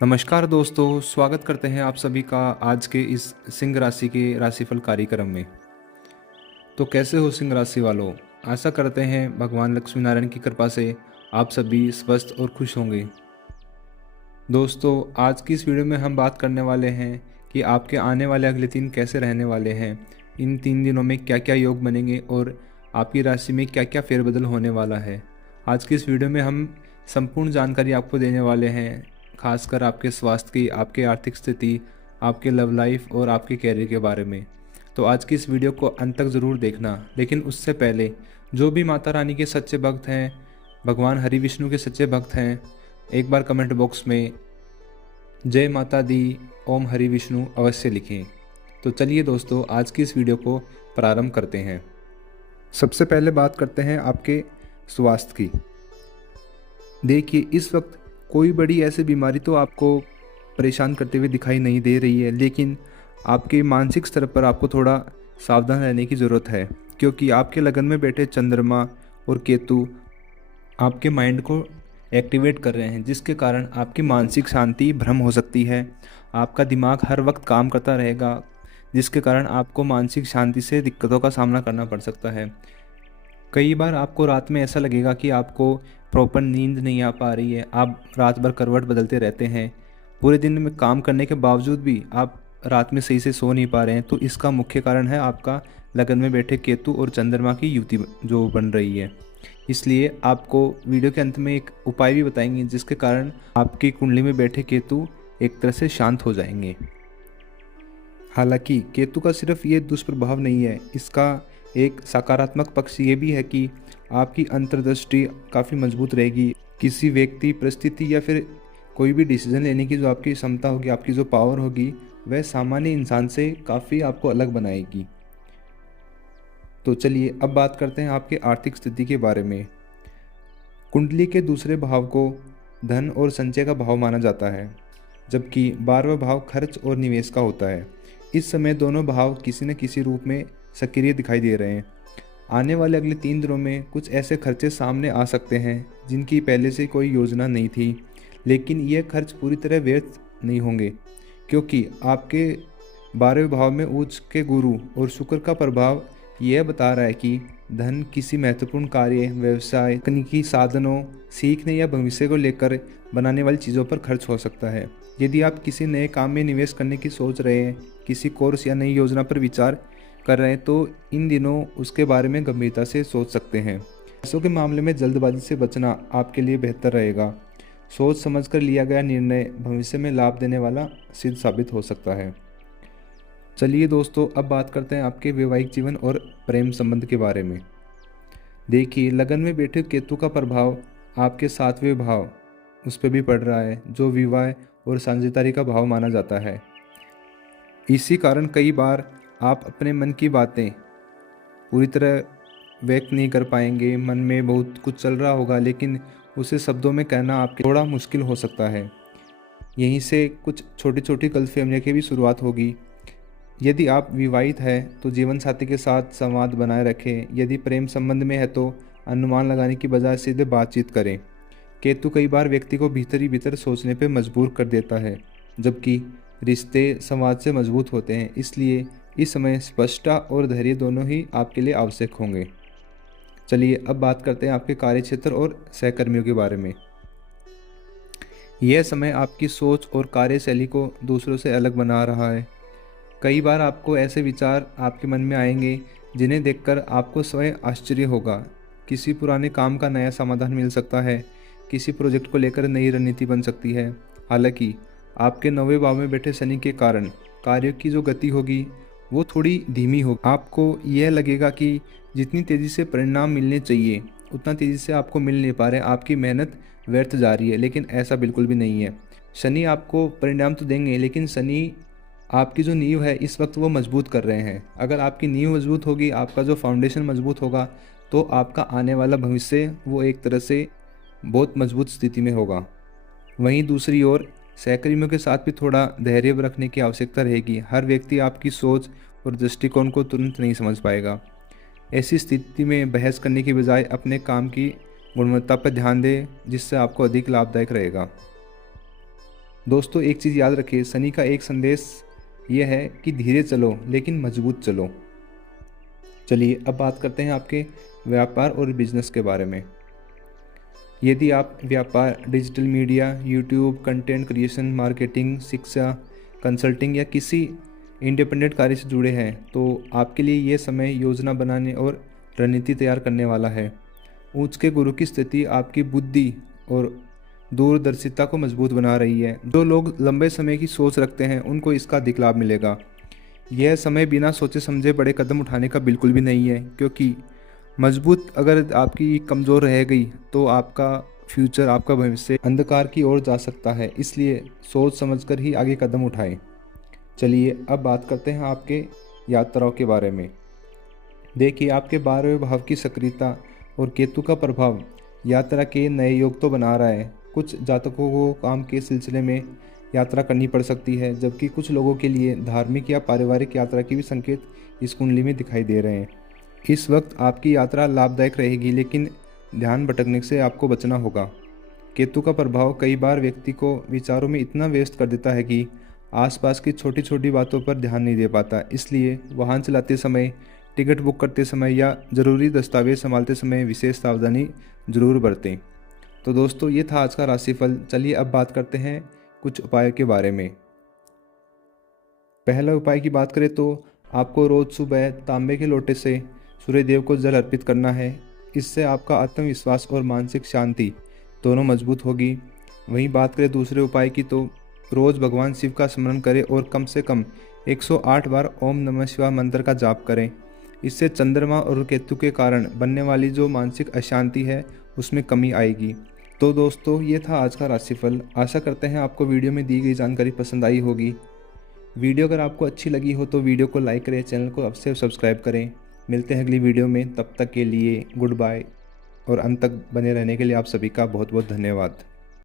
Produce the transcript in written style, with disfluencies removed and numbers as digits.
नमस्कार दोस्तों, स्वागत करते हैं आप सभी का आज के इस सिंह राशि के राशिफल कार्यक्रम में। तो कैसे हो सिंह राशि वालों? आशा करते हैं भगवान लक्ष्मी नारायण की कृपा से आप सभी स्वस्थ और खुश होंगे। दोस्तों, आज की इस वीडियो में हम बात करने वाले हैं कि आपके आने वाले अगले 3 कैसे रहने वाले हैं। इन 3 दिनों में क्या क्या योग बनेंगे और आपकी राशि में क्या क्या फेरबदल होने वाला है। आज की इस वीडियो में हम संपूर्ण जानकारी आपको देने वाले हैं, खासकर आपके स्वास्थ्य की, आपके आर्थिक स्थिति, आपके लव लाइफ और आपके कैरियर के बारे में। तो आज की इस वीडियो को अंत तक ज़रूर देखना। लेकिन उससे पहले जो भी माता रानी के सच्चे भक्त हैं, भगवान हरि विष्णु के सच्चे भक्त हैं, एक बार कमेंट बॉक्स में जय माता दी, ओम हरि विष्णु अवश्य लिखें। तो चलिए दोस्तों, आज की इस वीडियो को प्रारंभ करते हैं। सबसे पहले बात करते हैं आपके स्वास्थ्य की। देखिए, इस वक्त कोई बड़ी ऐसी बीमारी तो आपको परेशान करते हुए दिखाई नहीं दे रही है, लेकिन आपके मानसिक स्तर पर आपको थोड़ा सावधान रहने की ज़रूरत है, क्योंकि आपके लगन में बैठे चंद्रमा और केतु आपके माइंड को एक्टिवेट कर रहे हैं, जिसके कारण आपकी मानसिक शांति भ्रम हो सकती है। आपका दिमाग हर वक्त काम करता रहेगा, जिसके कारण आपको मानसिक शांति से दिक्कतों का सामना करना पड़ सकता है। कई बार आपको रात में ऐसा लगेगा कि आपको प्रॉपर नींद नहीं आ पा रही है, आप रात भर करवट बदलते रहते हैं। पूरे दिन में काम करने के बावजूद भी आप रात में सही से सो नहीं पा रहे हैं, तो इसका मुख्य कारण है आपका लगन में बैठे केतु और चंद्रमा की युति जो बन रही है। इसलिए आपको वीडियो के अंत में एक उपाय भी बताएंगे, जिसके कारण आपकी कुंडली में बैठे केतु एक तरह से शांत हो जाएंगे। हालांकि केतु का सिर्फ ये दुष्प्रभाव नहीं है, इसका एक सकारात्मक पक्ष ये भी है कि आपकी अंतर्दृष्टि काफ़ी मजबूत रहेगी। किसी व्यक्ति, परिस्थिति या फिर कोई भी डिसीजन लेने की जो आपकी क्षमता होगी, आपकी जो पावर होगी, वह सामान्य इंसान से काफ़ी आपको अलग बनाएगी। तो चलिए अब बात करते हैं आपके आर्थिक स्थिति के बारे में। कुंडली के दूसरे भाव को धन और संचय का भाव माना जाता है, जबकि 12वां भाव खर्च और निवेश का होता है। इस समय दोनों भाव किसी न किसी रूप में सक्रिय दिखाई दे रहे हैं। आने वाले अगले 3 दिनों में कुछ ऐसे खर्चे सामने आ सकते हैं जिनकी पहले से कोई योजना नहीं थी, लेकिन ये खर्च पूरी तरह व्यर्थ नहीं होंगे, क्योंकि आपके 12वें भाव में उच्च के गुरु और शुक्र का प्रभाव यह बता रहा है कि धन किसी महत्वपूर्ण कार्य, व्यवसाय, तकनीकी साधनों, सीखने या भविष्य को लेकर बनाने वाली चीज़ों पर खर्च हो सकता है। यदि आप किसी नए काम में निवेश करने की सोच रहे हैं, किसी कोर्स या नई योजना पर विचार कर रहे हैं, तो इन दिनों उसके बारे में गंभीरता से सोच सकते हैं। पैसों के मामले में जल्दबाजी से बचना आपके लिए बेहतर रहेगा। सोच समझकर लिया गया निर्णय भविष्य में लाभ देने वाला सिद्ध साबित हो सकता है। चलिए दोस्तों, अब बात करते हैं आपके वैवाहिक जीवन और प्रेम संबंध के बारे में। देखिए, लगन में बैठे केतु का प्रभाव आपके 7वें भाव उस पर भी पड़ रहा है, जो विवाह और साझेदारी का भाव माना जाता है। इसी कारण कई बार आप अपने मन की बातें पूरी तरह व्यक्त नहीं कर पाएंगे। मन में बहुत कुछ चल रहा होगा, लेकिन उसे शब्दों में कहना आपके थोड़ा मुश्किल हो सकता है। यहीं से कुछ छोटी छोटी गलतफहमियों की भी शुरुआत होगी। यदि आप विवाहित हैं तो जीवन साथी के साथ संवाद बनाए रखें। यदि प्रेम संबंध में है तो अनुमान लगाने की बजाय सीधे बातचीत करें। केतु कई बार व्यक्ति को भीतर ही भीतर सोचने पर मजबूर कर देता है, जबकि रिश्ते संवाद से मजबूत होते हैं। इसलिए इस समय स्पष्टता और धैर्य दोनों ही आपके लिए आवश्यक होंगे। चलिए अब बात करते हैं आपके कार्यक्षेत्र और सहकर्मियों के बारे में। यह समय आपकी सोच और कार्यशैली को दूसरों से अलग बना रहा है। कई बार आपको ऐसे विचार आपके मन में आएंगे जिन्हें देखकर आपको स्वयं आश्चर्य होगा। किसी पुराने काम का नया समाधान मिल सकता है, किसी प्रोजेक्ट को लेकर नई रणनीति बन सकती है। हालांकि आपके 9वें भाव में बैठे शनि के कारण कार्यों की जो गति होगी वो थोड़ी धीमी होगी। आपको यह लगेगा कि जितनी तेज़ी से परिणाम मिलने चाहिए उतना तेज़ी से आपको मिल नहीं पा रहे, आपकी मेहनत व्यर्थ जा रही है। लेकिन ऐसा बिल्कुल भी नहीं है। शनि आपको परिणाम तो देंगे, लेकिन शनि आपकी जो नींव है इस वक्त वो मजबूत कर रहे हैं। अगर आपकी नींव मजबूत होगी, आपका जो फाउंडेशन मजबूत होगा, तो आपका आने वाला भविष्य वो एक तरह से बहुत मजबूत स्थिति में होगा। वहीं दूसरी ओर सहकर्मियों के साथ भी थोड़ा धैर्य रखने की आवश्यकता रहेगी। हर व्यक्ति आपकी सोच और दृष्टिकोण को तुरंत नहीं समझ पाएगा। ऐसी स्थिति में बहस करने की बजाय अपने काम की गुणवत्ता पर ध्यान दें, जिससे आपको अधिक लाभदायक रहेगा। दोस्तों एक चीज़ याद रखिए, शनि का एक संदेश ये है कि धीरे चलो लेकिन मजबूत चलो। चलिए अब बात करते हैं आपके व्यापार और बिजनेस के बारे में। यदि आप व्यापार, digital media, YouTube, content creation, marketing, शिक्षा, कंसल्टिंग या किसी इंडिपेंडेंट कार्य से जुड़े हैं तो आपके लिए ये समय योजना बनाने और रणनीति तैयार करने वाला है। उच्च के गुरु की स्थिति आपकी बुद्धि और दूरदर्शिता को मजबूत बना रही है। जो लोग लंबे समय की सोच रखते हैं उनको इसका अधिक लाभ मिलेगा। यह समय बिना सोचे समझे बड़े कदम उठाने का बिल्कुल भी नहीं है, क्योंकि मजबूत अगर आपकी कमज़ोर रह गई तो आपका फ्यूचर, आपका भविष्य अंधकार की ओर जा सकता है। इसलिए सोच समझकर ही आगे कदम उठाएं। चलिए अब बात करते हैं आपके यात्राओं के बारे में। देखिए आपके 12वें भाव की सक्रियता और केतु का प्रभाव यात्रा के नए योग तो बना रहा है। कुछ जातकों को काम के सिलसिले में यात्रा करनी पड़ सकती है, जबकि कुछ लोगों के लिए धार्मिक या पारिवारिक यात्रा के भी संकेत इस कुंडली में दिखाई दे रहे हैं। इस वक्त आपकी यात्रा लाभदायक रहेगी, लेकिन ध्यान भटकने से आपको बचना होगा। केतु का प्रभाव कई बार व्यक्ति को विचारों में इतना व्यस्त कर देता है कि आसपास की छोटी छोटी बातों पर ध्यान नहीं दे पाता। इसलिए वाहन चलाते समय, टिकट बुक करते समय या ज़रूरी दस्तावेज संभालते समय विशेष सावधानी जरूर बरतें। तो दोस्तों ये था आज का राशिफल। चलिए अब बात करते हैं कुछ उपायों के बारे में। पहला उपाय की बात करें तो आपको रोज़ सुबह तांबे के लोटे से सूर्य देव को जल अर्पित करना है। इससे आपका आत्मविश्वास और मानसिक शांति दोनों मजबूत होगी। वहीं बात करें दूसरे उपाय की तो रोज़ भगवान शिव का स्मरण करें और कम से कम 108 बार ओम नमः शिवाय मंत्र का जाप करें। इससे चंद्रमा और केतु के कारण बनने वाली जो मानसिक अशांति है उसमें कमी आएगी। तो दोस्तों ये था आज का राशिफल। आशा करते हैं आपको वीडियो में दी गई जानकारी पसंद आई होगी। वीडियो अगर आपको अच्छी लगी हो तो वीडियो को लाइक करें, चैनल को अवश्य सब्सक्राइब करें। मिलते हैं अगली वीडियो में, तब तक के लिए गुड बाय और अंत तक बने रहने के लिए आप सभी का बहुत बहुत धन्यवाद।